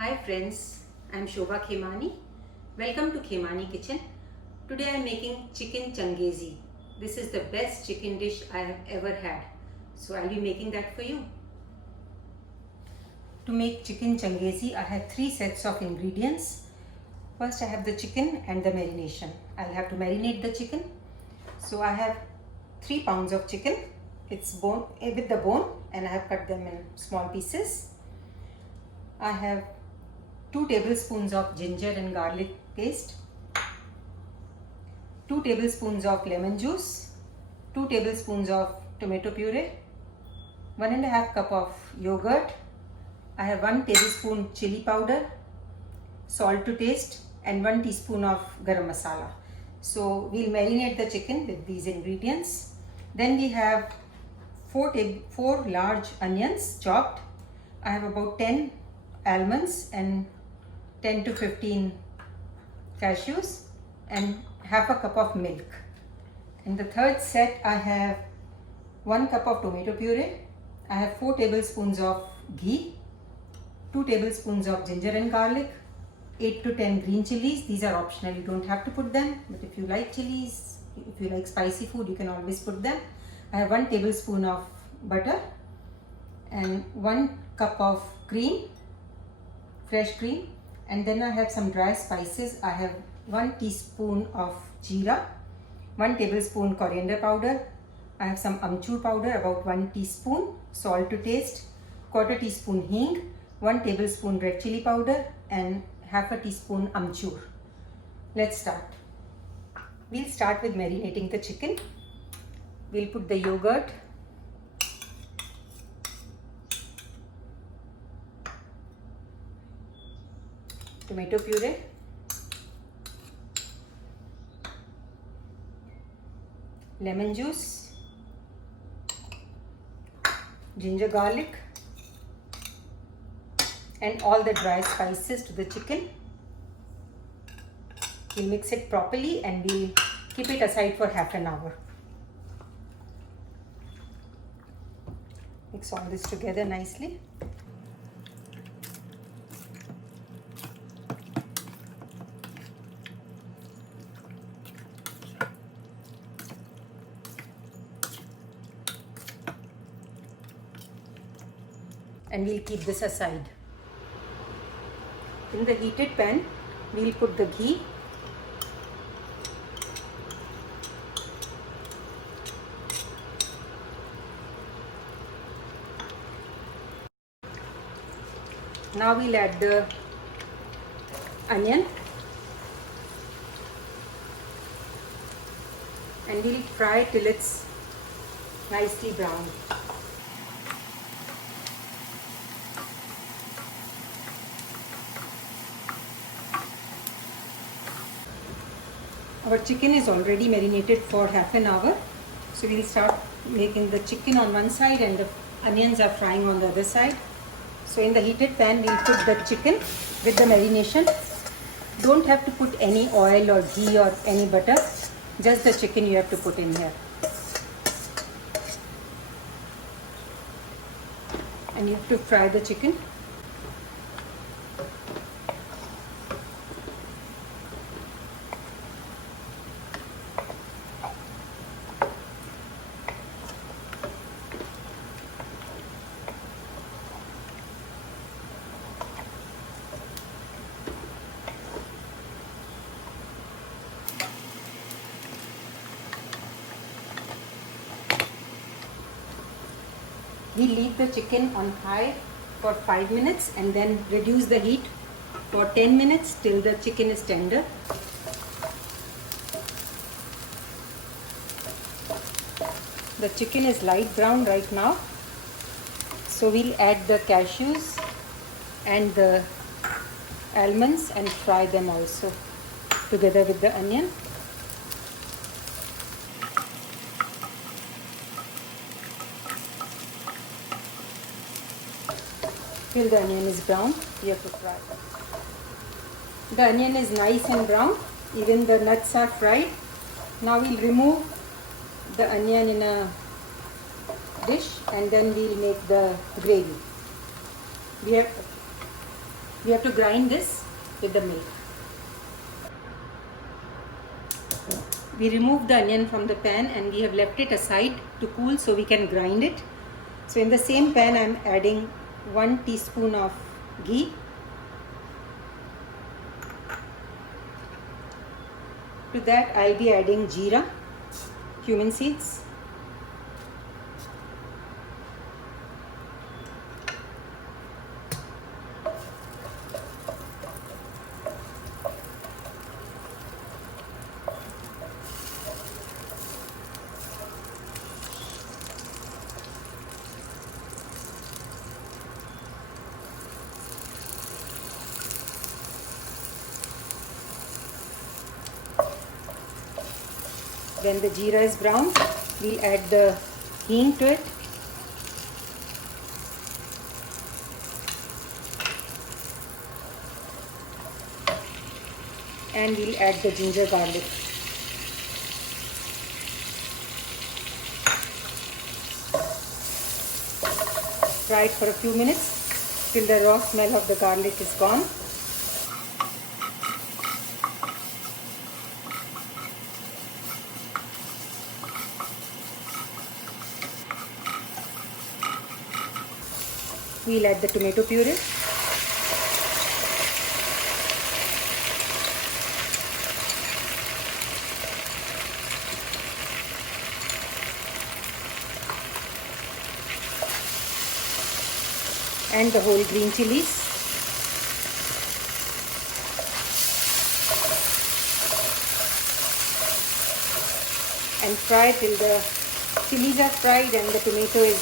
Hi friends, I am Shobha Khemani. Welcome to Khemani Kitchen. Today I am making chicken changezi. This is the best chicken dish I have ever had. So I'll be making that for you. To make chicken changezi, I have 3 sets of ingredients. First I have the chicken and the marination. I'll have to marinate the chicken. So I have 3 pounds of chicken. It's with the bone and I have cut them in small pieces. I have 2 tablespoons of ginger and garlic paste, 2 tablespoons of lemon juice, 2 tablespoons of tomato puree, 1.5 cup of yogurt. I have 1 tablespoon chili powder, salt to taste, and 1 teaspoon of garam masala. So we'll marinate the chicken with these ingredients. Then we have 4 large onions chopped. I have about 10 almonds and 10 to 15 cashews and half a cup of milk. In the third set I have 1 cup of tomato puree. I have 4 tablespoons of ghee, 2 tablespoons of ginger and garlic, 8 to 10 green chilies. These are optional, you don't have to put them, but if you like chilies, if you like spicy food, you can always put them. I have 1 tablespoon of butter and 1 cup of cream, fresh cream. And then I have some dry spices. I have 1 teaspoon of jeera, 1 tablespoon coriander powder. I have some amchur powder, about 1 teaspoon, salt to taste, quarter teaspoon hing, 1 tablespoon red chili powder, and half a teaspoon amchur. Let's start. We'll start with marinating the chicken. We'll put the yogurt, tomato puree, lemon juice, ginger garlic, and all the dry spices to the chicken. We'll mix it properly and we'll keep it aside for half an hour. Mix all this together nicely. And we'll keep this aside. In the heated pan, we'll put the ghee, now we'll add the onion and we'll fry till it's nicely brown. Our chicken is already marinated for half an hour. So we'll start making the chicken on one side and the onions are frying on the other side. So in the heated pan, we'll put the chicken with the marination. Don't have to put any oil or ghee or any butter. Just the chicken you have to put in here. And you have to fry the chicken. We leave the chicken on high for 5 minutes and then reduce the heat for 10 minutes till the chicken is tender. The chicken is light brown right now. So we'll add the cashews and the almonds and fry them also together with the onion. Till the onion is brown, you have to fry it. The onion is nice and brown, even the nuts are fried. Now we'll remove the onion in a dish and then we'll make the gravy. We have We have to grind this with the milk. We removed the onion from the pan and we have left it aside to cool so we can grind it. So in the same pan I am adding 1 teaspoon of ghee. To that I will be adding jeera, cumin seeds, when the jeera is brown, we'll add the hing to it. And we'll add the ginger garlic. Fry it for a few minutes till the raw smell of the garlic is gone. We'll add the tomato puree. And the whole green chilies. And fry till the chilies are fried and the tomato is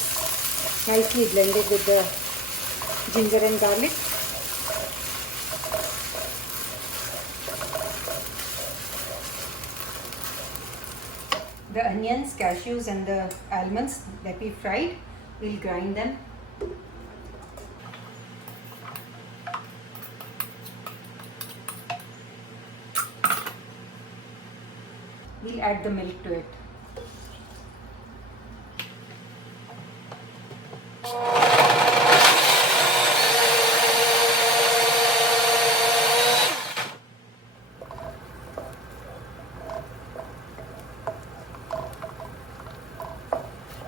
nicely blended with the ginger and garlic. The onions, cashews and the almonds that we fried, we'll grind them. We'll add the milk to it.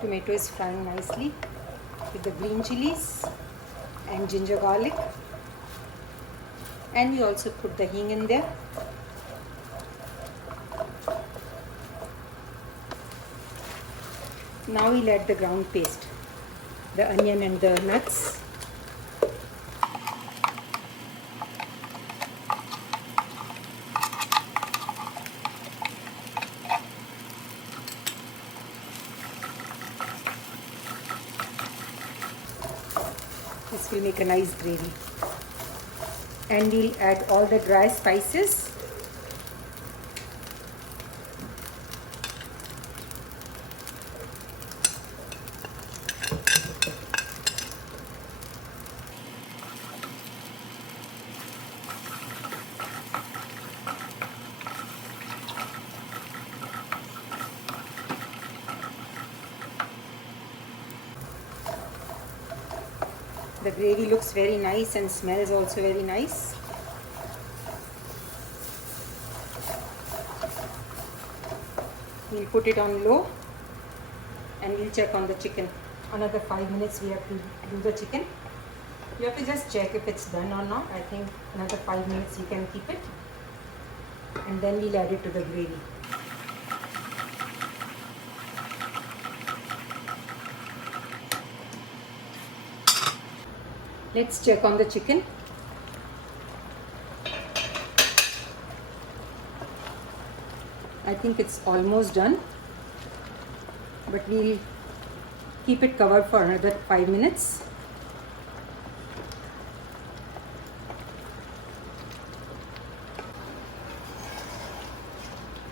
Tomato is frying nicely with the green chilies and ginger garlic, and we also put the hing in there. Now we'll add the ground paste, the onion and the nuts. This will make a nice gravy. And we'll add all the dry spices. The gravy looks very nice and smells also very nice. We'll put it on low and we'll check on the chicken. Another 5 minutes we have to do the chicken. You have to just check if it's done or not. I think another 5 minutes you can keep it. And then we'll add it to the gravy. Let's check on the chicken. I think it's almost done, but we'll keep it covered for another 5 minutes.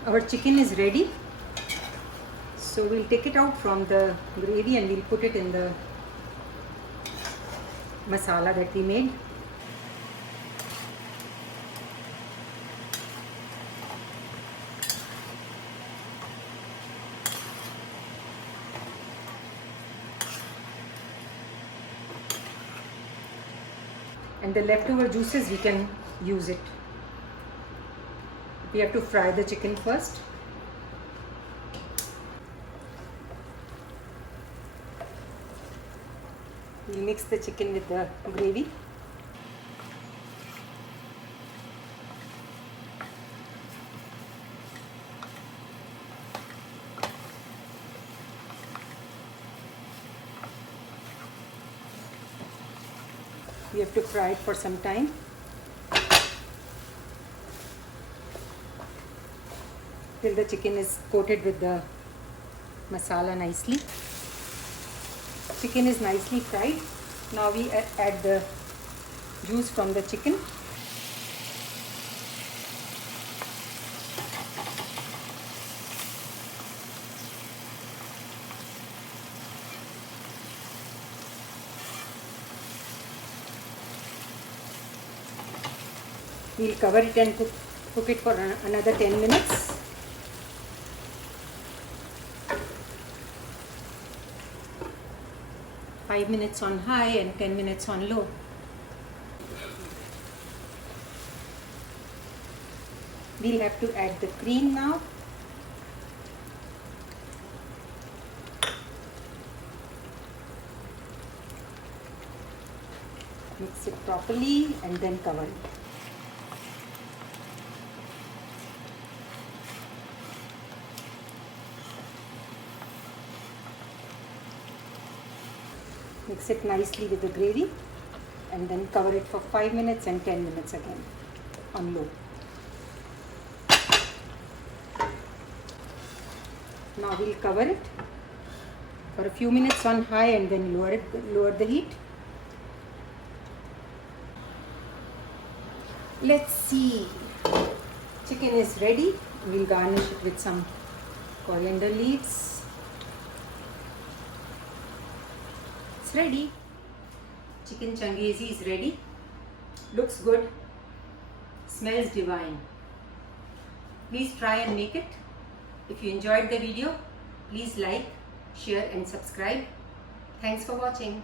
Our chicken is ready, so we'll take it out from the gravy and we'll put it in the masala that we made. and the leftover juices we can use it. We have to fry the chicken first. We'll mix the chicken with the gravy. We have to fry it for some time. Till the chicken is coated with the masala nicely. Chicken is nicely fried. Now we add the juice from the chicken. We'll cover it and cook it for another 10 minutes. Five minutes on high and 10 minutes on low. We'll have to add the cream now. Mix it properly and then cover it. Mix it nicely with the gravy and then cover it for 5 minutes and 10 minutes again on low. Now we'll cover it for a few minutes on high and then lower the heat. Let's see. Chicken is ready. We'll garnish it with some coriander leaves. It's ready. Chicken changezi is ready. Looks good. Smells divine. Please try and make it. If you enjoyed the video, please like, share and subscribe. Thanks for watching.